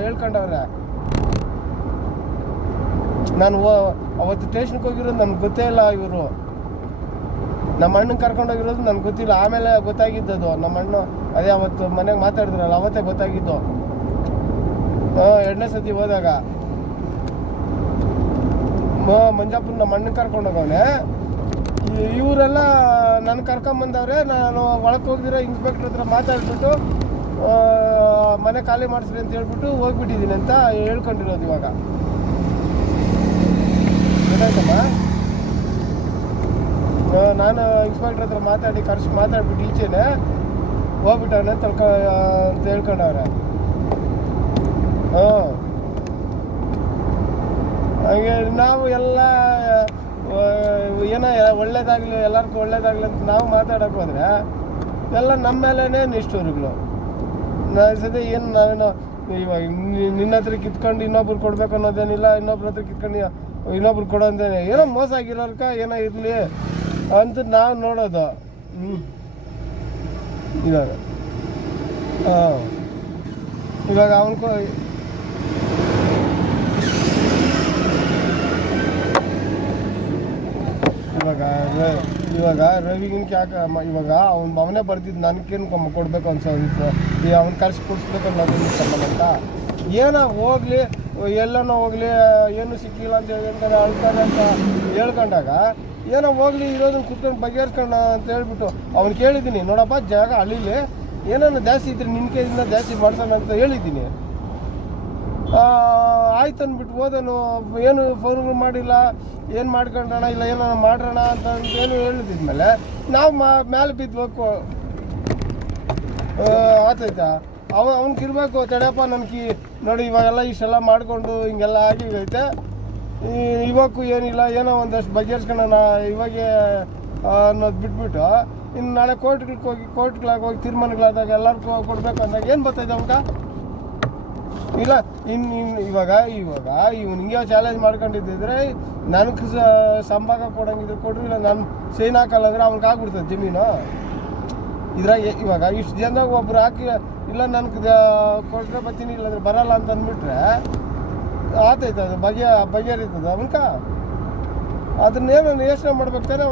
ಹೇಳ್ಕೊಂಡವ್ರೆ. ನಾನು ಅವತ್ತು ಸ್ಟೇಷನ್ಗೆ ಹೋಗಿರೋದು ನನಗೆ ಗೊತ್ತೇ ಇಲ್ಲ. ಇವರು ನಮ್ಮ ಅಣ್ಣನ ಕರ್ಕೊಂಡೋಗಿರೋದು ನನಗೆ ಗೊತ್ತಿಲ್ಲ, ಆಮೇಲೆ ಗೊತ್ತಾಗಿದ್ದದು. ನಮ್ಮ ಅಣ್ಣ ಅದೇ ಅವತ್ತು ಮನೆಗೆ ಮಾತಾಡಿದ್ರಲ್ಲ, ಅವತ್ತೇ ಗೊತ್ತಾಗಿದ್ದು. ಎರಡನೇ ಸತಿ ಹೋದಾಗ ಮಂಜಪ್ಪನ ನಮ್ಮ ಅಣ್ಣನ ಕರ್ಕೊಂಡೋಗವನೆ. ಇವರೆಲ್ಲ ನನ್ನ ಕರ್ಕೊಂಬಂದವ್ರೆ. ನಾನು ಒಳಕ್ಕೆ ಹೋಗಿದ್ರೆ ಇನ್ಸ್ಪೆಕ್ಟ್ರ್ ಹತ್ರ ಮಾತಾಡ್ಬಿಟ್ಟು ಮನೆ ಖಾಲಿ ಮಾಡಿಸ್ರಿ ಅಂತ ಹೇಳ್ಬಿಟ್ಟು ಹೋಗ್ಬಿಟ್ಟಿದ್ದೀನಿ ಅಂತ ಹೇಳ್ಕೊಂಡಿರೋದು. ಇವಾಗ ಗೊತ್ತಾಯ್ತಮ್ಮ, ನಾನು ಇನ್ಸ್ಪೆಕ್ಟ್ರ್ ಹತ್ರ ಮಾತಾಡ್ಬಿಟ್ಟು ಈಚೆನೆ ಹೋಗ್ಬಿಟ್ಟವನೆ ಅಂತ ಹೇಳ್ಕೊಂಡವ್ರೆ. ಹಾಗೆ ನಾವು ಎಲ್ಲ ಏನೋ ಒಳ್ಳೇದಾಗಲಿ, ಎಲ್ಲರಿಗೂ ಒಳ್ಳೇದಾಗಲಿ ಅಂತ ನಾವು ಮಾತಾಡೋಕೆ ಹೋದರೆ ಎಲ್ಲ ನಮ್ಮ ಮೇಲೇ ನಿಷ್ಠೂರುಗಳು. ಸದ್ಯ ಏನು ನಾವೇನೋ ಇವಾಗ ನಿನ್ನ ಹತ್ರ ಕಿತ್ಕೊಂಡು ಇನ್ನೊಬ್ರು ಕೊಡ್ಬೇಕು ಅನ್ನೋದೇನಿಲ್ಲ, ಇನ್ನೊಬ್ರ ಹತ್ರ ಕಿತ್ಕೊಂಡು ಇನ್ನೊಬ್ರು ಕೊಡೋದೇನೆ, ಏನೋ ಮೋಸ ಆಗಿರೋರ್ಕ ಏನೋ ಇರಲಿ ಅಂತ ನಾವು ನೋಡೋದು. ಇವಾಗ ಇವಾಗ ಅವನ್ಕೋ ಇವಾಗ ರವಿಗಿನ್ಕ ಯಾಕೆ ಇವಾಗ ಅವನೇ ಬರ್ತಿದ್ದು, ನನಗೇನು ಕೊಡ್ಬೇಕು ಅನ್ಸೋದಿತ್ತು, ಅವ್ನ ಕರ್ಸಿ ಕೊಡಿಸ್ಬೇಕು ಅನ್ನೋದು ಸಂಬಂಧ. ಏನೋ ಹೋಗ್ಲಿ, ಎಲ್ಲನೋ ಹೋಗ್ಲಿ, ಏನು ಸಿಕ್ಕಿಲ್ಲ ಅಂತ ಹೇಳ್ತಾರೆ, ಅಳ್ತಾರೆ ಅಂತ ಹೇಳ್ಕೊಂಡಾಗ ಏನೋ ಹೋಗ್ಲಿ, ಇರೋದನ್ನ ಕುತ್ಕೊಂಡು ಬಗೆಹರಿಸ್ಕೊಂಡ ಅಂತ ಹೇಳ್ಬಿಟ್ಟು ಅವ್ನು ಕೇಳಿದ್ದೀನಿ, ನೋಡಪ್ಪ ಜಾಗ ಹಳ್ಳಿಲಿ ಏನಾನ ಜಾಸ್ತಿ ಇದ್ರೆ ನಿನ್ನ ಕೈಯಿಂದ ಜಾಸ್ತಿ ಮಾಡ್ಸೋಣ ಅಂತ ಹೇಳಿದ್ದೀನಿ. ಆಯ್ತು ಅಂದ್ಬಿಟ್ಟು ಹೋದನು. ಏನು ಫೋನ್ಗಳು ಮಾಡಿಲ್ಲ, ಏನು ಮಾಡ್ಕೊಂಡ್ರಣ ಇಲ್ಲ, ಏನೋ ಮಾಡ್ರೋಣ ಅಂತ ಏನು ಹೇಳಿದ್ಮೇಲೆ ನಾವು ಮೇಲೆ ಬಿದ್ದಬೇಕು. ಆತೈತಾ ಅವ್ನಿಗಿರ್ಬೇಕು, ತಡೆಯಪ್ಪ ನನಗೆ ನೋಡಿ ಇವಾಗೆಲ್ಲ ಇಷ್ಟೆಲ್ಲ ಮಾಡಿಕೊಂಡು ಹಿಂಗೆಲ್ಲ ಆಗಿಗೈತೆ, ಇವಾಗೂ ಏನಿಲ್ಲ, ಏನೋ ಒಂದಷ್ಟು ಬಗೆಹರಿಸ್ಕೊಳ್ಳೋಣ ಇವಾಗೆ ಅನ್ನೋದು ಬಿಟ್ಬಿಟ್ಟು ಇನ್ನು ನಾಳೆ ಕೋರ್ಟ್ಗಳಾಗಿ ಹೋಗಿ ತೀರ್ಮಾನಗಳಾದಾಗ ಎಲ್ಲರಿಗೂ ಕೊಡಬೇಕು ಅಂದಾಗ ಏನು ಬರ್ತೈತೆ ಅವನ್ಕ? ಇಲ್ಲ ಇವಾಗ ಇವ್ನು ಹಿಂಗೆ ಚಾಲೆಂಜ್ ಮಾಡ್ಕೊಂಡಿದ್ದಿದ್ರೆ ನನಗೆ ಸಂಭಾಗ ಕೊಡೋಂಗಿದ್ರೆ ಕೊಡ್ರಿ, ಇಲ್ಲ ನಾನು ಸೈನ್ ಹಾಕಲ್ಲ ಅಂದ್ರೆ ಅವ್ನಿಗೆ ಆಗ್ಬಿಡ್ತದೆ ಜಮೀನು. ಇದ್ರಾಗ ಇವಾಗ ಇಷ್ಟು ಜನದಾಗ ಒಬ್ರು ಹಾಕಿ ಇಲ್ಲ ನನಗೆ ಕೊಟ್ಟರೆ ಬರ್ತೀನಿ ಇಲ್ಲಾಂದ್ರೆ ಬರಲ್ಲ ಅಂತ ಅಂದ್ಬಿಟ್ರೆ ಆತೈತೆ, ಅದು ಬಗೆಹರಿತದೆ ಅವನ್ಕ. ಅದನ್ನೇನು ಯೋಚನೆ ಮಾಡ್ಬೇಕು ತಾನೆ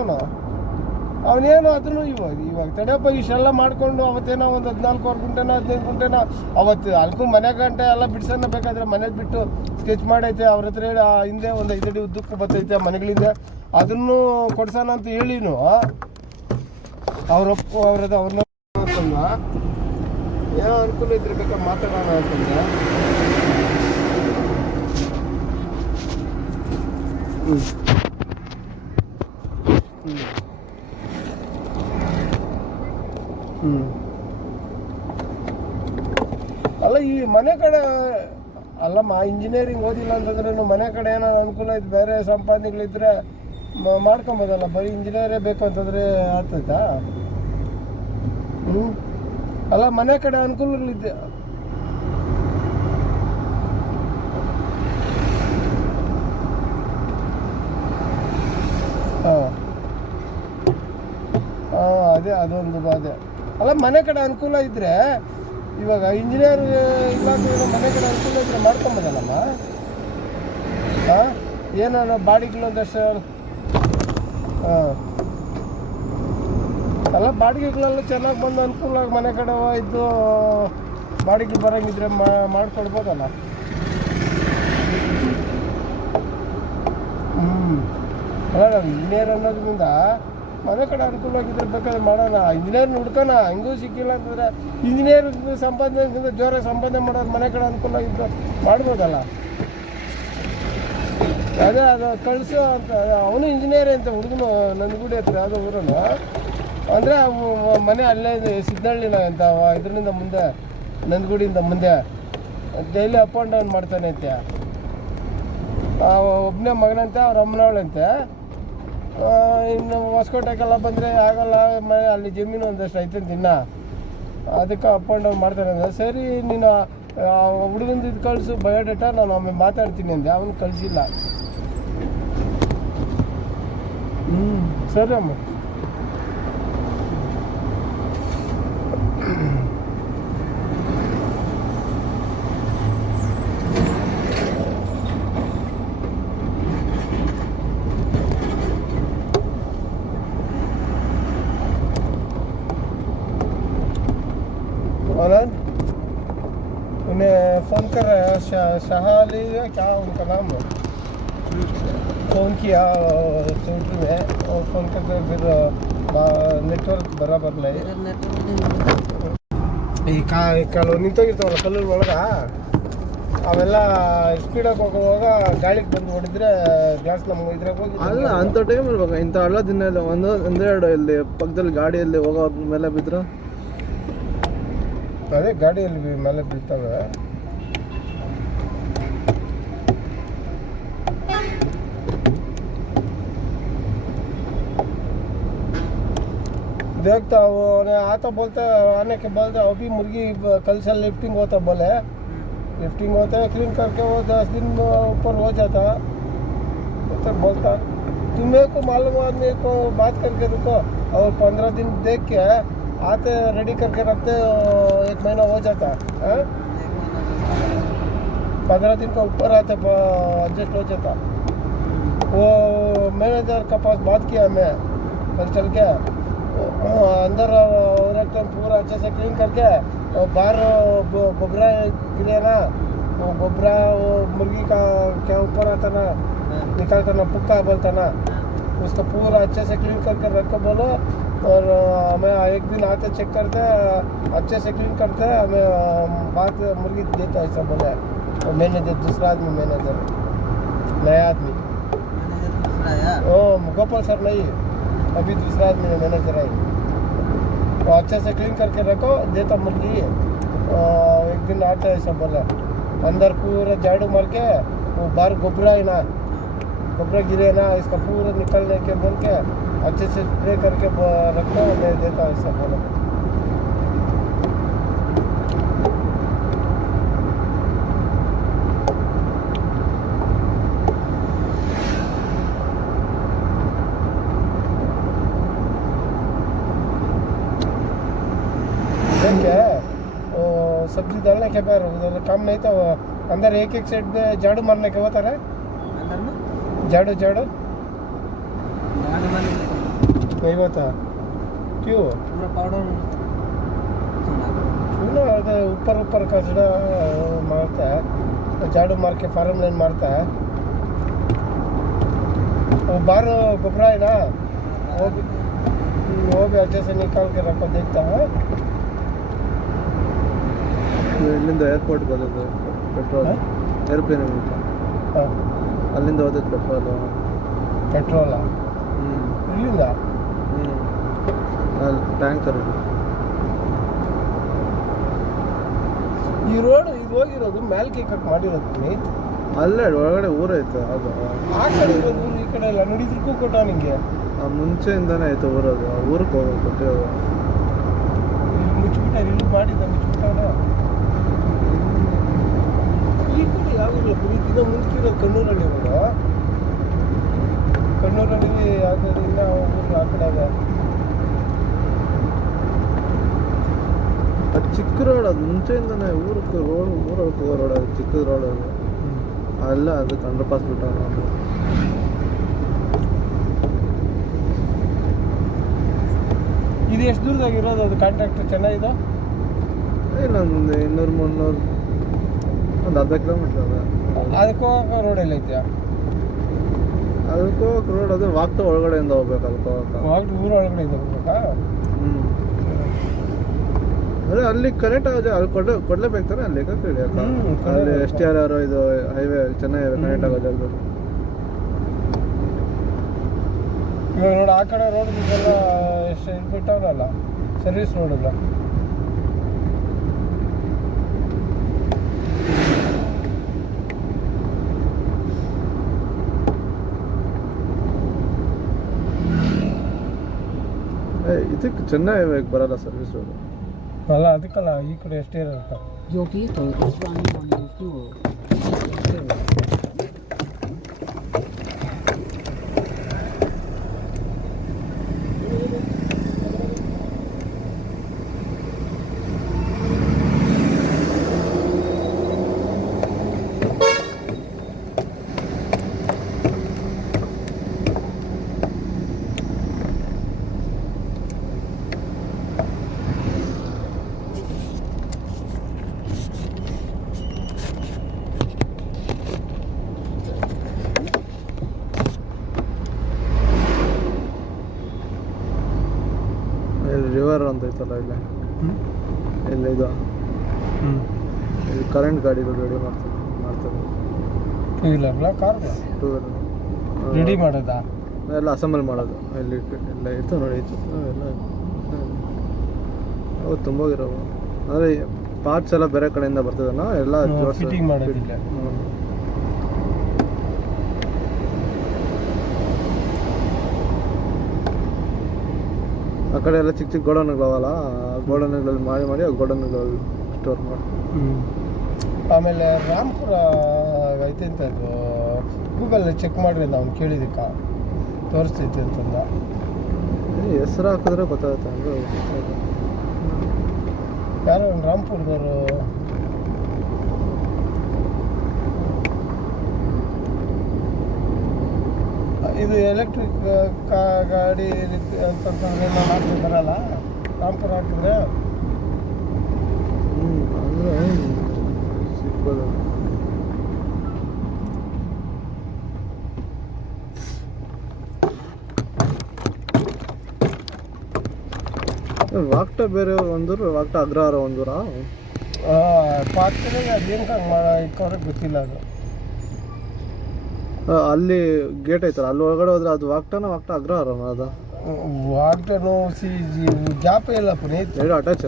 ಅವನೇನು ಅದನ್ನು ಇವಾಗ ತಡೆಯಪ್ಪ ಇಷ್ಟೆಲ್ಲ ಮಾಡಿಕೊಂಡು ಅವತ್ತೇನೋ ಒಂದು 14 ಗುಂಟೆನೋ 15 ಗುಂಟೆನೋ ಅವತ್ತು ಅಲ್ಕು ಮನೆ ಗಂಟೆ ಎಲ್ಲ ಬಿಡ್ಸೋಣ ಬೇಕಾದ್ರೆ ಮನೇಲಿ ಬಿಟ್ಟು ಸ್ಕೆಚ್ ಮಾಡೈತೆ ಅವ್ರ ಹತ್ರ ಹೇಳಿ ಹಿಂದೆ ಒಂದು 5 ಅಡಿ ಉದ್ದಕ್ಕೂ ಬರ್ತೈತೆ ಮನೆಗಳಿಂದ, ಅದನ್ನು ಕೊಡ್ಸೋಣ ಅಂತ ಹೇಳಿನು ಅವ್ರನ್ನ ಏನೋ ಅನುಕೂಲ ಇದ್ರೆ ಬೇಕಾದ್ರೆ ಮಾತಾಡೋಣ ಅಂತಂದ್ರೆ ಅಲ್ಲ ಈ ಮನೆ ಕಡೆ ಅಲ್ಲಮ್ಮ, ಇಂಜಿನಿಯರಿಂಗ್ ಓದಿಲ್ಲ ಅಂತಂದ್ರೂ ಮನೆ ಕಡೆ ಏನೋ ಅನುಕೂಲ ಐತೆ, ಬೇರೆ ಸಂಪಾದನೆಗಳಿದ್ರೆ ಮಾಡ್ಕೊಬೋದಲ್ಲ. ಬರೀ ಇಂಜಿನಿಯರೇ ಬೇಕು ಅಂತಂದ್ರೆ ಆಗ್ತೈತಾ? ಅಲ್ಲ ಮನೆ ಕಡೆ ಅನುಕೂಲಗಳಿದ್ದೆ. ಅದೇ ಅದೊಂದು ಬಾಧೆ. ಅಲ್ಲ ಮನೆ ಕಡೆ ಅನುಕೂಲ ಇದ್ದರೆ ಇವಾಗ ಇಂಜಿನಿಯರ್ ಇಲ್ಲಾಂದ್ರೆ ಮನೆ ಕಡೆ ಅನುಕೂಲ ಇದ್ದರೆ ಮಾಡ್ಕೊಬೋದಲ್ಲಮ್ಮ. ಏನಾರ ಬಾಡಿಗೆಗಳೊಂದಷ್ಟು ಅಲ್ಲ ಬಾಡಿಗೆಗಳೆಲ್ಲ ಚೆನ್ನಾಗಿ ಬಂದು ಅನುಕೂಲವಾಗಿ ಮನೆ ಕಡೆ ಇದ್ದು ಬಾಡಿಗೆ ಬರೋಂಗಿದ್ರೆ ಮಾಡ್ಕೊಡ್ಬೋದಲ್ಲ. ಅಲ್ಲ ಇಂಜಿನಿಯರ್ ಅನ್ನೋದ್ರಿಂದ ಮನೆ ಕಡೆ ಅನುಕೂಲವಾಗಿದ್ರೆ ಬೇಕಾದ್ರೆ ಮಾಡೋಣ, ಇಂಜಿನಿಯರ್ನ ಹುಡ್ಕೋಣ. ಹೆಂಗೂ ಸಿಕ್ಕಿಲ್ಲ ಅಂತಂದರೆ ಇಂಜಿನಿಯರ್ ಸಂಪಾದನೆಗಿಂತ ಜೋರಾಗಿ ಸಂಪಾದನೆ ಮಾಡೋದು ಮನೆ ಕಡೆ ಅನುಕೂಲವಾಗಿದ್ದು ಮಾಡ್ಬೋದಲ್ಲ. ಅದೇ ಅದು ಕಳಿಸು ಅಂತ. ಅವನು ಇಂಜಿನಿಯರ್ ಅಂತ ಹುಡುಗನು ನಂದಗುಡಿ ಹತ್ರ ಯಾವುದೋ ಊರನು, ಅಂದರೆ ಮನೆ ಅಲ್ಲೇ ಸಿದ್ದಹಳ್ಳಿನ ಅಂತ ಇದರಿಂದ ಮುಂದೆ ನಂದಗುಡಿಯಿಂದ ಮುಂದೆ ಡೈಲಿ ಅಪ್ ಆ್ಯಂಡ್ ಡೌನ್ ಮಾಡ್ತಾನೆ ಅಂತೆ. ಒಬ್ಬನೇ ಮಗನಂತೆ, ಅವ್ರ ಅಮ್ಮನವಳಂತೆ. ಇನ್ನು ಹೊಸಕೋಟೆಗೆಲ್ಲ ಬಂದರೆ ಆಗಲ್ಲ, ಅಲ್ಲಿ ಜಮೀನು ಒಂದಷ್ಟು ಐತಂತ ಇನ್ನು, ಅದಕ್ಕೆ ಅಪ್ ಆ್ಯಂಡ್ ಡೌನ್ ಮಾಡ್ತಾನೆ ಅಂದ. ಸರಿ ನೀನು ಹುಡುಗಂದು ಇದು ಕಳಿಸು ಬಯೋಡೇಟಾ, ನಾನು ಒಮ್ಮೆ ಮಾತಾಡ್ತೀನಿ ಅಂದೆ. ಅವನು ಕಳಿಸಿಲ್ಲ. ಸರಿ ಅಮ್ಮ. फ़ोन कर रहा है शहाली है क्या उनका नाम है, फ़ोन किया चौधरी में और फ़ोन करके फिर नेटवर्क बराबर नहीं ಈ ಕೆಲವು ನಿಂತೋಗಿರ್ತಾವಲ್ಲ ಕಲ್ಲೂರು ಒಳಗೆ ಅವೆಲ್ಲ ಸ್ಪೀಡಾಗಿ ಹೋಗುವಾಗ ಗಾಳಿಗೆ ಬಂದು ಹೊಡಿದ್ರೆ ಗ್ಲಾಸ್ ನಮ್ಗೆ ಇದ್ರಾಗ ಹೋಗಿ ಅಲ್ಲ ಅಂಥ ಟೈಮ್ ಇರ್ಬೇಕು. ಇಂಥ ಹಳ್ಳ ದಿನ ಇಲ್ಲ ಒಂದೆರಡು ಇಲ್ಲಿ ಪಕ್ಕದಲ್ಲಿ ಗಾಡಿಯಲ್ಲಿ ಹೋಗೋ ಮೇಲೆ ಬಿದ್ರು ಅದೇ ಗಾಡಿಯಲ್ಲಿ ಮೇಲೆ ಬೀಳ್ತವೆ. देखता वो आता बोलता आने के बाद अभी मुर्गी कल से लिफ्टिंग होता बोले, लिफ्टिंग होता है क्लीन करके वो 10 दिन ऊपर हो जाता तो बोलता तुम्हें को मालूम आदमी को बात करके रुको और 15 दिन देख के आते रेडी करके रखते 1 महीना हो जाता है, 15 दिन का ऊपर आते एडजस्ट हो जाता. वो मैनेजर का पास बात किया मैं कल चल के अंदर रखते पूरा अच्छे से क्लीन करके और बाहर गोबरा गिरे ना वो गोबरा वो मुर्गी का क्या ऊपर आता ना निकालता ना पुक्का बोलता ना उसका पूरा अच्छे से क्लीन करके रख के बोलो और हमें एक दिन आते चेक करते अच्छे से क्लीन करते हमें बात मुर्गी देता ऐसा बोले. और मैनेजर दूसरा आदमी मैनेजर नया आदमी ओ गोपाल सर नहीं अभी दूसरा आदमी मैनेजर है तो अच्छे से क्लीन करके रखो देता मुर्गी. एक दिन आते ऐसा बोला अंदर पूरा झाड़ू मार के वो बाहर गोबरा है ना गोबरा गिरे ना इसका पूरा निकलने के बोल के अच्छे से स्प्रे करके रखो मैं देता ऐसा बोला. सब्जी डालने के बाद उधर काम नहीं था अंदर एक साइड में झाड़ू मारने के होता है झाड़ू झाड़ू नहीं होता क्यों पूरा पाउडर ऊपर ऊपर कचड़ा मारता है झाड़ू मार के फार्म लाइन मारता है वो बाहर गोबरा है ना वो भी अच्छे से निकाल के रखो देखता है. ಇಲ್ಲಿಂದ ಏರ್ಪೋರ್ಟ್ಗೆ ಹೋದದ್ದು ಪೆಟ್ರೋಲ್ ಏರ್ಪ್ಲೇನ್ ಅಲ್ಲಿಂದ ಹೋದದ್ದು ಪೆಟ್ರೋಲಾ ಇಲ್ಲಿಂದ ಟ್ಯಾಂಕರ್ ಈ ರೋಡ್ ಇದು ಹೋಗಿರೋದು ಮ್ಯಾಲ್ಕೆ ಕಟ್ ಮಾಡಿರೋದು ಅಲ್ಲೇ ಒಳಗಡೆ ಊರೈತೆ ಅದು ಆ ಕಡೆ ಇರೋದು ಈ ಕಡೆ ಎಲ್ಲ ನಡೀದ್ರಕ್ಕೂ ಕೊಟ್ಟ ನಿಂಗೆ ಮುಂಚೆಯಿಂದಾನೇ ಐತೆ ಊರದು ಊರಿಗೆ ಹೋಗ್ಬಿಟ್ಟು ಮುಚ್ಚಿಬಿಟ್ಟ ಇಲ್ಲಿ ಮಾಡಿದ್ದ ಮುಚ್ಚಿಬಿಟ್ಟವನ ಈ ಕಡೆ ಯಾವಾಗಲೂ ಇದನ್ನ ಮುಂಚಿರೋ ಕಣ್ಣೂರಲ್ಲಿ ಇವಾಗ ಕಣ್ಣೂರಲ್ಲಿ ಆದ್ದರಿಂದ ಊರು ಆ ಕಡೆ ಅದ ಅದು ಚಿಕ್ಕ ರೋಡ್ ಅದು ಮುಂಚೆಯಿಂದಾನೆ ಊರಿಗೆ ಊರಿಗೆ ಹೋಗೋ ರೋಡ್ ಅದು ಚಿಕ್ಕ ರೋಡ್ ಅದು ಅಲ್ಲ ಅದಕ್ಕೆ ಅಂಡರ್ ಪಾಸ್ ಬಿಟ್ಟ ಇದು ಎಷ್ಟು ದೂರದಾಗಿರೋದು ಅದು ಕಾಂಟ್ರಾಕ್ಟ್ ಚೆನ್ನಾಗಿದೆ ಇನ್ನೊಂದು 200-300 ಒಂದು ಅರ್ಧ ಕಿಲೋಮೀಟ್ರ್ ಅದ ಅದಕ್ಕೆ ಹೋಗೋ ರೋಡ್ ಎಲ್ಲ ಐತೆ ಅದಕ್ಕೆ ಹೋಗಕ್ಕೆ ರೋಡ್ ಅದು ವಾಕ್ಟ ಒಳಗಡೆಯಿಂದ ಹೋಗ್ಬೇಕು ಅದಕ್ಕೆ ಹೋಗಕ್ಕೆ ಊರ ಒಳಗಡೆ ಹೋಗ್ಬೇಕಾ ಅದೇ ಅಲ್ಲಿ ಕನೆಕ್ಟ್ ಆಗೋದು ಅಲ್ಲಿ ಕೊಡ್ಲೇಬೇಕು ತಾನೆ ಅಲ್ಲಿ ಅಲ್ಲಿ STR ಇದು ಹೈವೇ ಚೆನ್ನಾಗಿ ಕನೆಕ್ಟ್ ಆಗೋ ಜಾಗದಲ್ಲಿ ಇವಾಗ ನೋಡಿ ಆ ಕಡೆ ರೋಡ್ ಇದೆಲ್ಲ ಎಷ್ಟು ಬಿಟ್ಟವನಲ್ಲ ಸರ್ವಿಸ್ ರೋಡ್ ಇಲ್ಲ ಇದಕ್ಕೆ ಚೆನ್ನೈ ಹೈವೇಗೆ ಬರಲ್ಲ ಸರ್ವಿಸ್ ರೋಡ್ ಅಲ್ಲ ಅದಕ್ಕಲ್ಲ ಈ ಕಡೆ ಎಷ್ಟೇ ಇರುತ್ತೆ Your vehicle is running on low fuel. River ಅಂತ ಐತಲ್ಲ ಇಲ್ಲಿ ಹ್ಞೂ ಇಲ್ಲಿ ಇದು ಹ್ಞೂ ಇದು ಕರೆಂಟ್ ಗಾಡಿಗಳು ರೆಡಿ ಮಾಡ್ತಾರೆ two ವೀಲರ್ಲ Karla two wheeler ready ಮಾಡೋದಾ ಎಲ್ಲ ಅಸೆಂಬಲ್ ಮಾಡೋದು ಇಲ್ಲಿ ಎಲ್ಲ ಇತ್ತು ನೋಡಿ ಇತ್ತು ಎಲ್ಲ ಅವು ತುಂಬೋಗಿರೋವು ಅಂದರೆ ಪಾರ್ಟ್ಸ್ ಎಲ್ಲ ಬೇರೆ ಕಡೆಯಿಂದ ಬರ್ತದಲ್ಲ ಎಲ್ಲ ಫಿಟ್ಟಿಂಗ್ ಮಾಡೋದಿಲ್ಲ ಆ ಕಡೆ ಎಲ್ಲ ಚಿಕ್ಕ ಚಿಕ್ಕ ಗೋಡನ್ಗಳವಲ್ಲ ಆ ಗೋಡನ್ಗಳಲ್ಲಿ ಮಾಡಿ ಆ ಗೋಡನ್ಗಳಲ್ಲಿ ಸ್ಟೋರ್ ಮಾಡಿ ಆಮೇಲೆ ರಾಮ್ಪುರ ಐತೆ ಅಂತ ಅದು ಗೂಗಲಲ್ಲಿ ಚೆಕ್ ಮಾಡ್ರಿ ಅಂತ ಅವ್ನು ಕೇಳಿದಕ್ಕ ತೋರಿಸ್ತೈತಿ ಅಂತಂದ ಹೆಸರು ಹಾಕಿದ್ರೆ ಗೊತ್ತಾಗುತ್ತೆ ಅಂದರೆ ಯಾರೋ ಒಂದು ರಾಮ್ಪುರದವರು ಇದು ಎಲೆಕ್ಟ್ರಿಕ್ ಗಾಡಿ ಅಂತಂತಂದ್ರೆ ನಾವು ಹಾಕ್ತಿದ್ದಾರಲ್ಲ ರಾಮ್ಪುರ ಹಾಕಿದ್ರೆ ಅಂದರೆ ಸಿಗ್ಬೋದು ವಾಕ್ಟ ಬೇರೆ ಒಂದೂರು ವಾಕ್ಟ ಅಗ್ರಹಾರ ಒಂದೂರಾ ಪಾರ್ಟಿಗೆ ಅದೇನು ಹಂಗೆ ಇಕ್ಕವ್ರಿಗೆ ಗೊತ್ತಿಲ್ಲ ಅದು ಅಲ್ಲಿ ಗೇಟ್ ಐತಲ್ಲ ಅಲ್ಲಿ ಒಳಗಡೆ ಹೋದ್ರೆ ಅದು ವಾಕ್ಟನ ವಾಕ್ಟ ಅಗ್ರಹಾರನ ಅದು ವಾಗ್ಟನು ಗ್ಯಾಪ್ ಇಲ್ಲ ಪುನೀತ್ ಎರಡು ಅಟ್ಯಾಚ್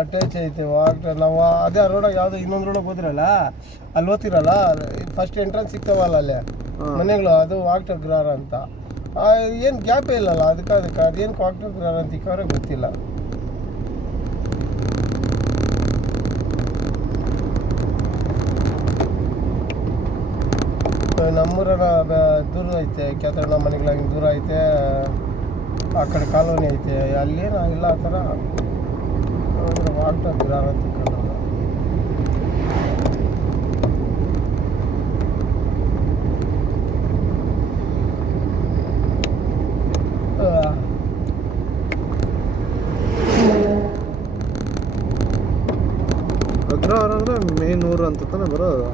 ಅಟ್ಯಾಚ್ ಐತೆ ವಾಗ್ಟ ನಾವು ಅದೇ ರೋಡಾಗ ಯಾವುದೋ ಇನ್ನೊಂದು ರೋಡಾಗ ಹೋದ್ರಲ್ಲ ಅಲ್ಲಿ ಓದ್ತಿರಲ್ಲ ಫಸ್ಟ್ ಎಂಟ್ರೆನ್ಸ್ ಸಿಗ್ತಾವಲ್ಲ ಅಲ್ಲಿ ಮನೆಗಳು ಅದು ವಾಗ್ಟ ಗ್ರಹಾರ ಅಂತ ಏನು ಗ್ಯಾಪೇ ಇಲ್ಲಲ್ಲ ಅದಕ್ಕೆ ಅದೇನು ವಾಗ್ಟ ಗ್ರಹಾರ ಅಂತ ಇಕ್ಕವ್ರಿಗೆ ಗೊತ್ತಿಲ್ಲ ನಮ್ಮೂರನ ದೂರ ಐತೆ ಕ್ಯಾತರಣ ಮನೆಗಳ ಹಿಂಗೆ ದೂರ ಐತೆ ಆ ಕಡೆ ಕಾಲೋನಿ ಐತೆ ಅಲ್ಲೇನು ಇಲ್ಲ ಆ ಥರ ವಾಗ್ಟ ಗ್ರಹಾರ ಅಂತ ಇಕ್ಕೊಂಡು ಅಗ್ರಹಾರ ಅಂದರೆ ಮೇನ್ ಊರು ಅಂತ ತಾನೇ ಬರೋದು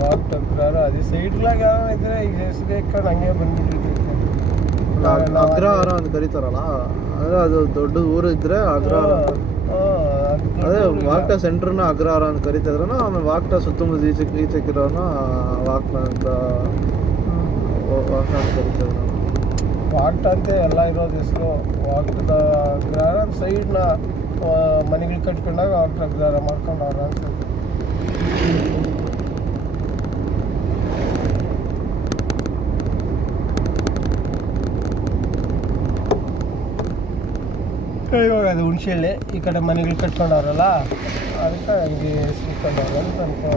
ವಾಗ್ಟ ಗ್ರಹಾರ ಅದೇ ಸೈಡ್ಲಾಗ ಇದ್ರೆ ಈಗ ಹೆಸರು ಇಟ್ಕೊಂಡು ಹಂಗೆ ಬಂದ್ಬಿಟ್ಟಿರ್ತೈತೆ ಅಗ್ರಹಾರ ಅಂತ ಕರೀತಾರಲ್ಲ ಅಂದರೆ ಅದು ದೊಡ್ಡ ಊರು ಇದ್ರೆ ಅಗ್ರಹಾರ ಅದೇ ವಾಕ್ಟ ಸೆಂಟ್ರನ್ನ ಅಗ್ರಹಾರ ಅಂತ ಕರಿತಿದ್ರನ ಆಮೇಲೆ ವಾಕ್ಟ ಸುತ್ತಮುತ್ತ ಈಚೆಕ್ಕಿರೋನ ವಾಕ್ಟ ಅಂತ ವಾಕ್ಟ ಅಂತ ಕರಿತಿದ್ರು ವಾಗ್ಟ ಅಂತ ಎಲ್ಲ ಇರೋದು ಹೆಸರು ವಾಗ್ಟದ ಗ್ರಹಾರ ಸೈಡ್ನ ಮನೆಗಳು ಕಟ್ಕೊಂಡಾಗ ವಾಗ್ಟ ಗ್ರಹಾರ ಮಾಡ್ಕೊಂಡವ್ರ ಅಂತ ಇವಾಗ ಅದು ಹುಣಸೆಹಳ್ಳಿ ಈ ಕಡೆ ಮನೆಗಳು ಕಟ್ಕೊಂಡವ್ರಲ್ಲ ಅದಕ್ಕೆ ಹಂಗೆ ಸಿಕ್ಕೊಂಡವ್ರ ಅಂತ ಅನ್ಕೋ